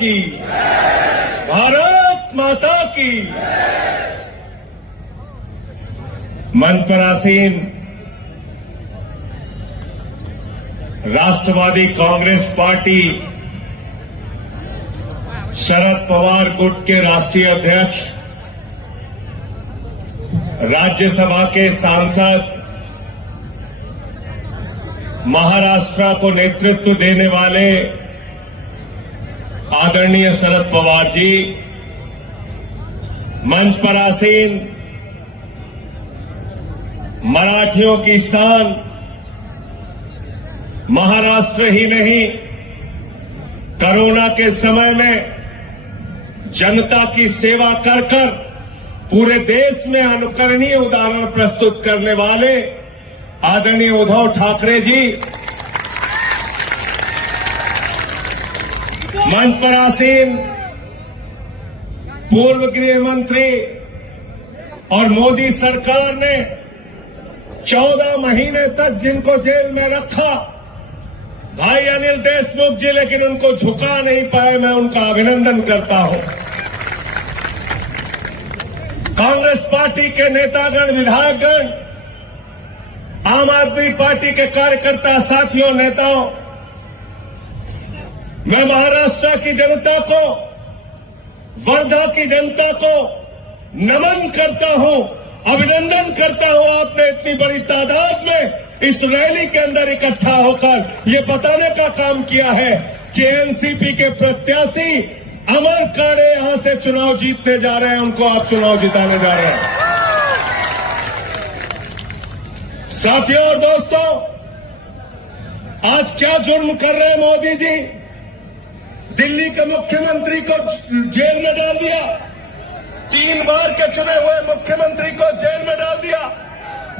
की, भारत माता की। मंच पर आसीन राष्ट्रवादी कांग्रेस पार्टी शरद पवार गुट के राष्ट्रीय अध्यक्ष, राज्यसभा के सांसद, महाराष्ट्र को नेतृत्व देने वाले आदरणीय शरद पवार जी, मंच पर आसीन मराठियों की शान, महाराष्ट्र ही नहीं कोरोना के समय में जनता की सेवा कर कर पूरे देश में अनुकरणीय उदाहरण प्रस्तुत करने वाले आदरणीय उद्धव ठाकरे जी, मंच पर आसीन पूर्व गृह मंत्री और मोदी सरकार ने 14 महीने तक जिनको जेल में रखा, भाई अनिल देशमुख जी, लेकिन उनको झुका नहीं पाए, मैं उनका अभिनंदन करता हूं। कांग्रेस पार्टी के नेतागण, विधायकगण, आम आदमी पार्टी के कार्यकर्ता साथियों, नेताओं, मैं महाराष्ट्र की जनता को, वर्धा की जनता को नमन करता हूं, अभिनंदन करता हूं। आपने इतनी बड़ी तादाद में इस रैली के अंदर इकट्ठा होकर ये बताने का काम किया है कि एनसीपी के प्रत्याशी अमर काड़े यहां से चुनाव जीतने जा रहे हैं, उनको आप चुनाव जिताने जा रहे हैं। साथियों और दोस्तों, आज क्या जुर्म कर रहे हैं मोदी जी? दिल्ली के मुख्यमंत्री को जेल में डाल दिया, 3 बार के चुने हुए मुख्यमंत्री को जेल में डाल दिया।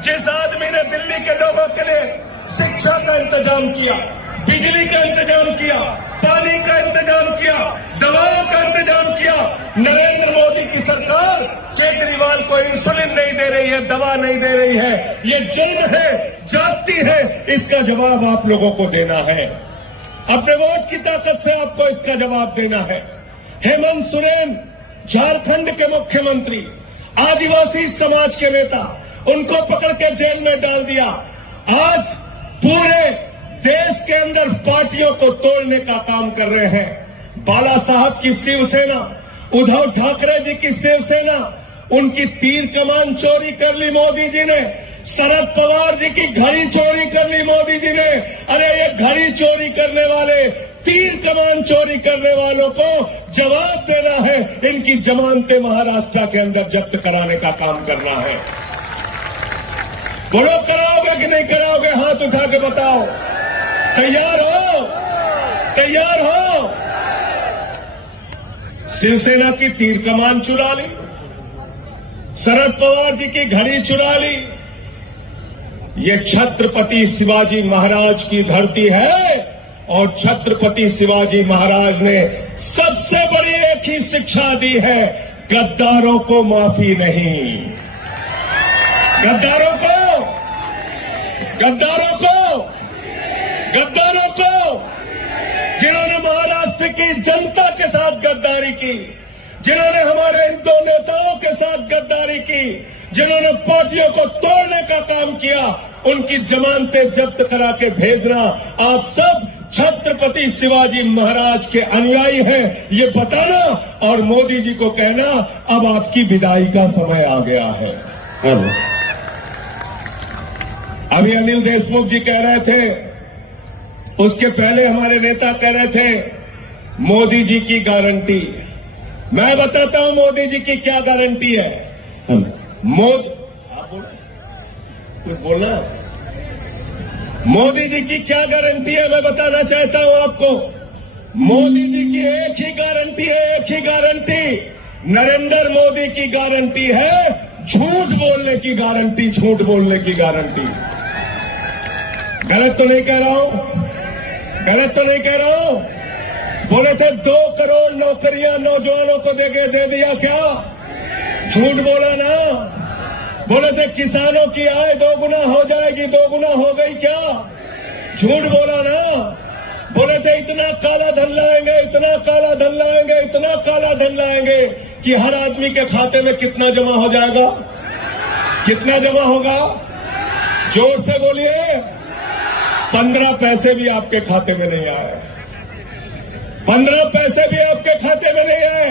जिस आदमी ने दिल्ली के लोगों के लिए शिक्षा का इंतजाम किया, बिजली का इंतजाम किया, पानी का इंतजाम किया, दवाओं का इंतजाम किया, नरेंद्र मोदी की सरकार केजरीवाल को इंसुलिन नहीं दे रही है, दवा नहीं दे रही है। ये जुर्म है, जाति है, इसका जवाब आप लोगों को देना है। अपने वोट की ताकत से आपको इसका जवाब देना है। हेमंत सोरेन झारखंड के मुख्यमंत्री, आदिवासी समाज के नेता, उनको पकड़ के जेल में डाल दिया। आज पूरे देश के अंदर पार्टियों को तोड़ने का काम कर रहे हैं। बाला साहब की शिवसेना, उद्धव ठाकरे जी की शिवसेना, उनकी तीर कमान चोरी कर ली मोदी जी ने। शरद पवार जी की घड़ी चोरी कर ली मोदी जी ने। अरे ये घड़ी चोरी करने वाले, तीर कमान चोरी करने वालों को जवाब देना है। इनकी जमानतें महाराष्ट्र के अंदर जब्त कराने का काम करना है। बोलो, कराओगे कि नहीं कराओगे? हाथ उठा के बताओ। तैयार हो? तैयार हो? शिवसेना की तीर कमान चुरा ली, शरद पवार जी की घड़ी चुरा ली। ये छत्रपति शिवाजी महाराज की धरती है और छत्रपति शिवाजी महाराज ने सबसे बड़ी एक ही शिक्षा दी है, गद्दारों को माफी नहीं। गद्दारों को, गद्दारों को, गद्दारों को, जिन्होंने महाराष्ट्र की जनता के साथ गद्दारी की, जिन्होंने हमारे इन 2 नेताओं के साथ गद्दारी की, जिन्होंने पार्टियों को तोड़ने का काम किया, उनकी जमानतें जब्त करा के भेजना। आप सब छत्रपति शिवाजी महाराज के अनुयायी हैं, ये बताना और मोदी जी को कहना अब आपकी विदाई का समय आ गया है। अभी अनिल देशमुख जी कह रहे थे, उसके पहले हमारे नेता कह रहे थे मोदी जी की गारंटी। मैं बताता हूं मोदी जी की क्या गारंटी है। कुछ बोलना। मोदी जी की क्या गारंटी है मैं बताना चाहता हूं आपको। मोदी जी की एक ही गारंटी है, एक ही गारंटी। नरेंद्र मोदी की गारंटी है झूठ बोलने की गारंटी, झूठ बोलने की गारंटी। गलत तो नहीं कह रहा हूं, गलत तो नहीं कह रहा हूं। बोले थे 2 करोड़ नौकरियां नौजवानों को दे दिया क्या? झूठ बोला ना। बोले थे किसानों की आय 2 गुना हो जाएगी, 2 गुना हो गई क्या? झूठ बोला ना। बोले थे इतना काला धन लाएंगे, इतना काला धन लाएंगे, इतना काला धन लाएंगे कि हर आदमी के खाते में कितना जमा हो जाएगा, कितना जमा होगा, जोर से बोलिए। 15 पैसे भी आपके खाते में नहीं आए, 15 पैसे भी आपके खाते में नहीं आए।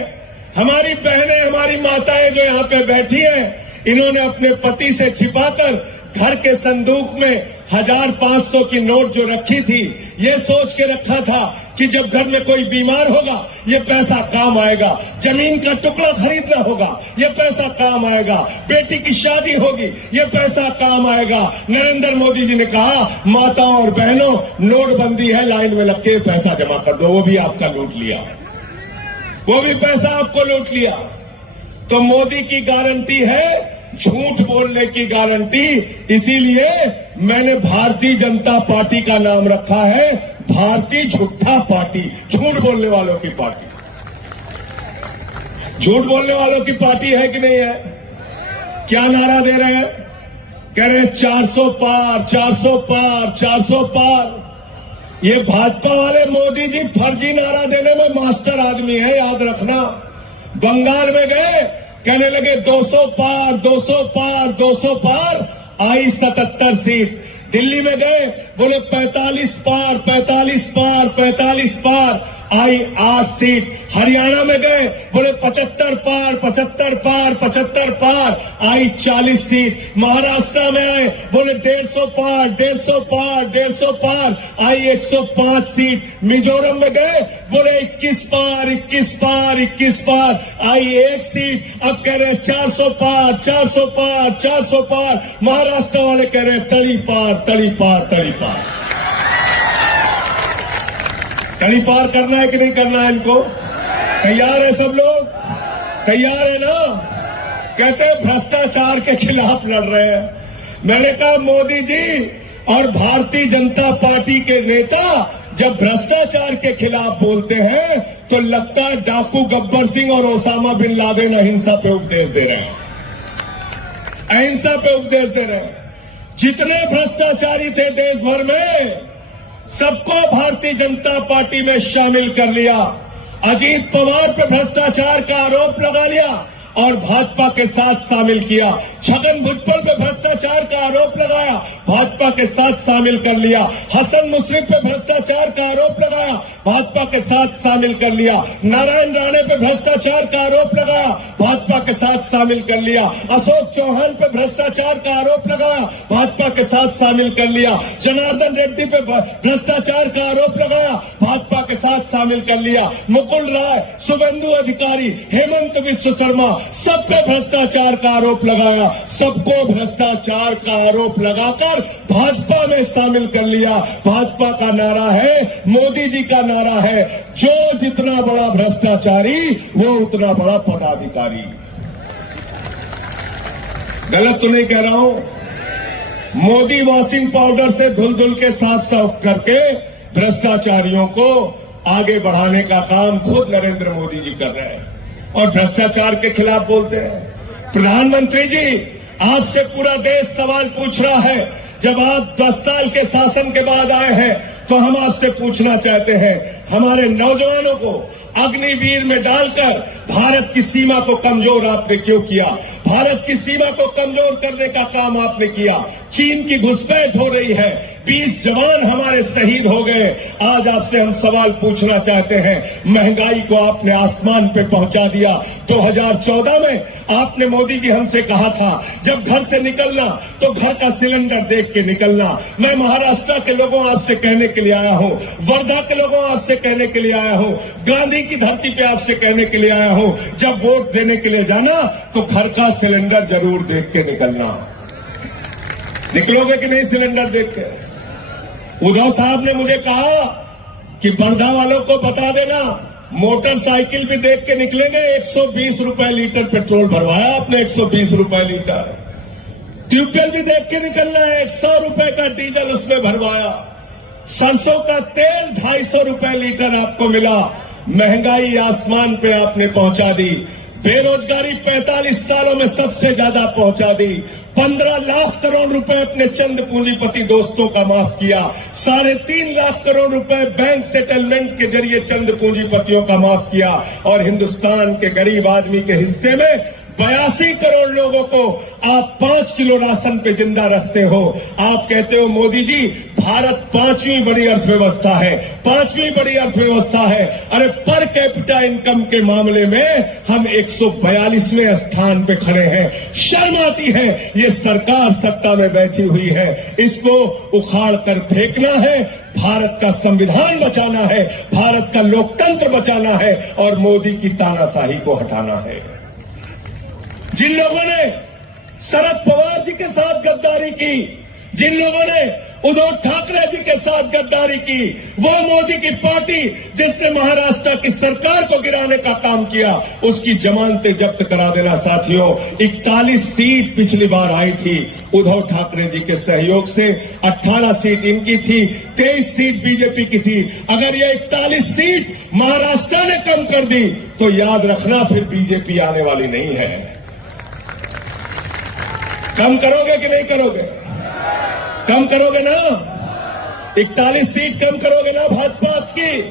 हमारी बहनें, हमारी माताएं जो यहां पे बैठी हैं, इन्होंने अपने पति से छिपाकर घर के संदूक में 1500 की नोट जो रखी थी, ये सोच के रखा था कि जब घर में कोई बीमार होगा ये पैसा काम आएगा, जमीन का टुकड़ा खरीदना होगा ये पैसा काम आएगा, बेटी की शादी होगी ये पैसा काम आएगा। नरेंद्र मोदी जी ने कहा माताओं और बहनों नोटबंदी है, लाइन में लग के पैसा जमा कर दो, वो भी आपका लूट लिया, वो भी पैसा आपको लूट लिया। तो मोदी की गारंटी है झूठ बोलने की गारंटी, इसीलिए मैंने भारतीय जनता पार्टी का नाम रखा है भारतीय झूठा पार्टी, झूठ बोलने वालों की पार्टी। झूठ बोलने वालों की पार्टी है कि नहीं है? क्या नारा दे रहे हैं? कह रहे हैं 400 पार, 400 पार, 400 पार। ये भाजपा वाले मोदी जी फर्जी नारा देने में मास्टर आदमी है, याद रखना। बंगाल में गए, कहने लगे 200 पार, 200 पार, 200 पार, आई 77 सीट। दिल्ली में गए, बोले 45 पार, 45 पार, 45 पार, आई 8 सीट। हरियाणा में गए, बोले 75 पार, 75 पार, 75 पार, आई 40 सीट। महाराष्ट्र में आए, बोले 150 पार, 150 पार, 150 पार, आई 105 सीट। मिजोरम में गए, बोले 21 पार, 21 पार, 21 पार, आई 1 सीट। अब कह रहे हैं 400 पार, 400 पार, 400 पार। महाराष्ट्र वाले कह रहे हैं तली पार, तली पार, तली पार। तली पार करना है कि नहीं करना है इनको? तैयार है सब लोग? तैयार है ना? कहते हैं भ्रष्टाचार के खिलाफ लड़ रहे हैं। मैंने कहा मोदी जी और भारतीय जनता पार्टी के नेता जब भ्रष्टाचार के खिलाफ बोलते हैं तो लगता है डाकू गब्बर सिंह और ओसामा बिन लादेन अहिंसा पे उपदेश दे रहे हैं, अहिंसा पे उपदेश दे रहे हैं। जितने भ्रष्टाचारी थे देश भर में सबको भारतीय जनता पार्टी में शामिल कर लिया। अजीत पवार पे भ्रष्टाचार का आरोप लगा लिया और भाजपा के साथ शामिल किया। छगन भुजबल पे भ्रष्टाचार का आरोप लगाया, भाजपा के साथ शामिल कर लिया। हसन मुश्रीफ पे भ्रष्टाचार का आरोप लगाया, भाजपा के साथ शामिल कर लिया। नारायण राणे पे भ्रष्टाचार का आरोप लगाया, भाजपा के साथ शामिल कर लिया। अशोक चौहान पे भ्रष्टाचार का आरोप लगाया, भाजपा के साथ शामिल कर लिया। जनार्दन रेड्डी पे भ्रष्टाचार का आरोप लगाया, भाजपा के साथ शामिल कर लिया। मुकुल राय, शुभेंदु अधिकारी, हेमंत विश्व शर्मा, सब पे भ्रष्टाचार का आरोप लगाया। सबको भ्रष्टाचार का आरोप लगाकर भाजपा में शामिल कर लिया। भाजपा का नारा है, मोदी जी का नारा है, जो जितना बड़ा भ्रष्टाचारी वो उतना बड़ा पदाधिकारी। गलत तो नहीं कह रहा हूं? मोदी वॉशिंग पाउडर से धुल धुल के साफ साफ करके भ्रष्टाचारियों को आगे बढ़ाने का काम खुद नरेंद्र मोदी जी कर रहे हैं और भ्रष्टाचार के खिलाफ बोलते हैं। प्रधानमंत्री जी, आपसे पूरा देश सवाल पूछ रहा है। जब आप 10 साल के शासन के बाद आए हैं तो हम आपसे पूछना चाहते हैं, हमारे नौजवानों को अग्निवीर में डालकर भारत की सीमा को कमजोर आपने क्यों किया? भारत की सीमा को कमजोर करने का काम आपने किया। चीन की घुसपैठ हो रही है, 20 जवान हमारे शहीद हो गए। आज आपसे हम सवाल पूछना चाहते हैं, महंगाई को आपने आसमान पे पहुंचा दिया। 2014 में आपने मोदी जी हमसे कहा था जब घर से निकलना तो घर का सिलेंडर देख के निकलना। मैं महाराष्ट्र के लोगों आपसे कहने के लिए आया हूं, वर्धा के लोगों आपसे कहने के लिए आया हूं, गांधी की धरती पे आपसे कहने के लिए आया हूं, जब वोट देने के लिए जाना तो घर का सिलेंडर जरूर देख के निकलना। निकलोगे कि नहीं सिलेंडर देख के? उद्धव साहब ने मुझे कहा कि वर्धा वालों को बता देना, मोटरसाइकिल भी देख के निकलेंगे। 120 रुपए लीटर पेट्रोल भरवाया आपने, 120 रुपए लीटर। ट्यूबवेल भी देख के निकलना है, 100 रुपए का डीजल उसमें भरवाया। सरसों का तेल 250 रुपए लीटर आपको मिला। महंगाई आसमान पे आपने पहुंचा दी। बेरोजगारी 45 सालों में सबसे ज्यादा पहुंचा दी। 15 लाख करोड़ रुपए अपने चंद पूंजीपति दोस्तों का माफ किया, 3.5 लाख करोड़ रुपए बैंक सेटलमेंट के जरिए चंद पूंजीपतियों का माफ किया, और हिंदुस्तान के गरीब आदमी के हिस्से में 82 करोड़ लोगों को आप 5 किलो राशन पे जिंदा रखते हो। आप कहते हो मोदी जी भारत 5वीं बड़ी अर्थव्यवस्था है, 5वीं बड़ी अर्थव्यवस्था है। अरे पर कैपिटा इनकम के मामले में हम 142वें स्थान पे खड़े हैं। शर्म आती है, ये सरकार सत्ता में बैठी हुई है, इसको उखाड़ कर फेंकना है। भारत का संविधान बचाना है, भारत का लोकतंत्र बचाना है, और मोदी की तानाशाही को हटाना है। जिन लोगों ने शरद पवार जी के साथ गद्दारी की, जिन लोगों ने उद्धव ठाकरे जी के साथ गद्दारी की, वो मोदी की पार्टी जिसने महाराष्ट्र की सरकार को गिराने का काम किया, उसकी जमानतें जब्त करा देना। साथियों, 41 सीट पिछली बार आई थी उद्धव ठाकरे जी के सहयोग से, 18 सीट इनकी थी, 23 सीट बीजेपी की थी। अगर ये 41 सीट महाराष्ट्र ने कम कर दी तो याद रखना फिर बीजेपी आने वाली नहीं है। कम करोगे कि नहीं करोगे? कम करोगे ना? 41 सीट कम करोगे ना भाजपा की?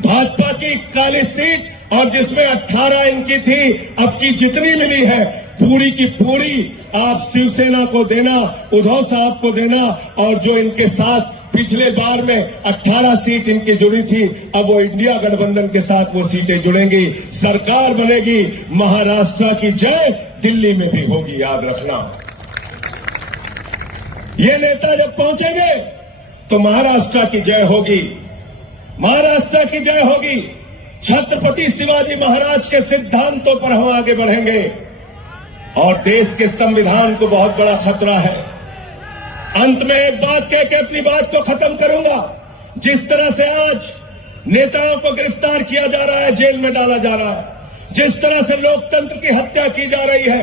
भाजपा की 41 सीट, और जिसमें 18 इनकी थी, अब की जितनी मिली है पूरी की पूरी आप शिवसेना को देना, उद्धव साहब को देना, और जो इनके साथ पिछले बार में 18 सीट इनकी जुड़ी थी, अब वो इंडिया गठबंधन के साथ वो सीटें जुड़ेंगी, सरकार बनेगी। महाराष्ट्र की जय दिल्ली में भी होगी, याद रखना। ये नेता जब पहुंचेंगे तो महाराष्ट्र की जय होगी, महाराष्ट्र की जय होगी। छत्रपति शिवाजी महाराज के सिद्धांतों पर हम आगे बढ़ेंगे, और देश के संविधान को बहुत बड़ा खतरा है। अंत में एक बात कह के अपनी बात को खत्म करूंगा। जिस तरह से आज नेताओं को गिरफ्तार किया जा रहा है, जेल में डाला जा रहा है, जिस तरह से लोकतंत्र की हत्या की जा रही है,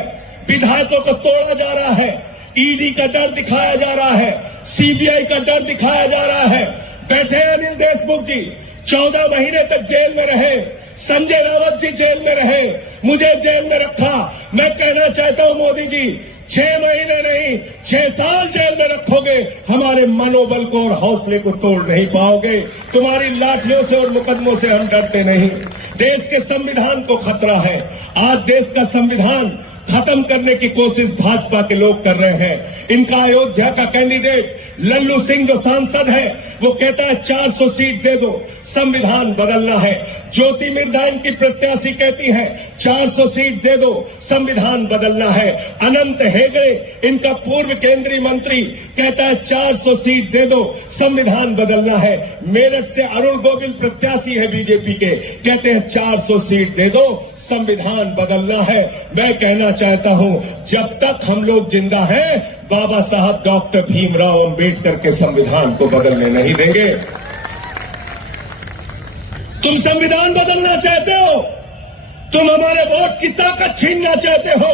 विधायकों को तोड़ा जा रहा है, ईडी का डर दिखाया जा रहा है, सीबीआई का डर दिखाया जा रहा है। बैठे अनिल देशमुख जी 14 महीने तक जेल में रहे, संजय रावत जी जेल में रहे, मुझे जेल में रखा। मैं कहना चाहता हूं मोदी जी, 6 महीने नहीं 6 साल जेल में रखोगे, हमारे मनोबल को और हौसले को तोड़ नहीं पाओगे। तुम्हारी लाठियों से और मुकदमों से हम डरते नहीं। देश के संविधान को खतरा है। आज देश का संविधान खत्म करने की कोशिश भाजपा के लोग कर रहे हैं। इनका अयोध्या का कैंडिडेट लल्लू सिंह जो सांसद है, वो कहता है 400 सीट दे दो, संविधान बदलना है। ज्योति मिर्धा इनकी प्रत्याशी कहती है 400 सीट दे दो, संविधान बदलना है। अनंत हेगड़े इनका पूर्व केंद्रीय मंत्री कहता है 400 सीट दे दो, संविधान बदलना है। मेरठ से अरुण गोविल प्रत्याशी है बीजेपी के, कहते हैं 400 सीट दे दो, संविधान बदलना है। मैं कहना चाहता हूं, जब तक हम लोग जिंदा हैं, बाबा साहब डॉक्टर भीमराव अंबेडकर के संविधान को बदलने नहीं देंगे। तुम संविधान बदलना चाहते हो, तुम हमारे वोट की ताकत छीनना चाहते हो,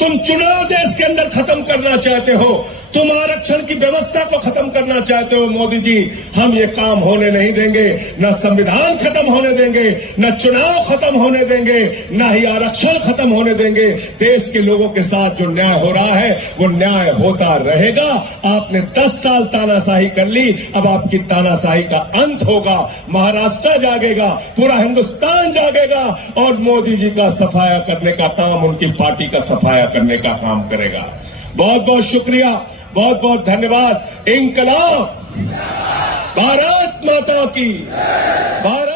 तुम चुनाव देश के अंदर खत्म करना चाहते हो, तुम आरक्षण की व्यवस्था को खत्म करना चाहते हो। मोदी जी, हम ये काम होने नहीं देंगे। न संविधान खत्म होने देंगे, न चुनाव खत्म होने देंगे, न ही आरक्षण खत्म होने देंगे। देश के लोगों के साथ जो न्याय हो रहा है वो न्याय होता रहेगा। आपने 10 साल तानाशाही कर ली, अब आपकी तानाशाही का अंत होगा। महाराष्ट्र जागेगा, पूरा हिंदुस्तान जागेगा, और मोदी जी का सफाया करने का काम, उनकी पार्टी का सफाया करने का काम करेगा। बहुत बहुत शुक्रिया, बहुत बहुत धन्यवाद। इंकलाब, भारत माता की, भारत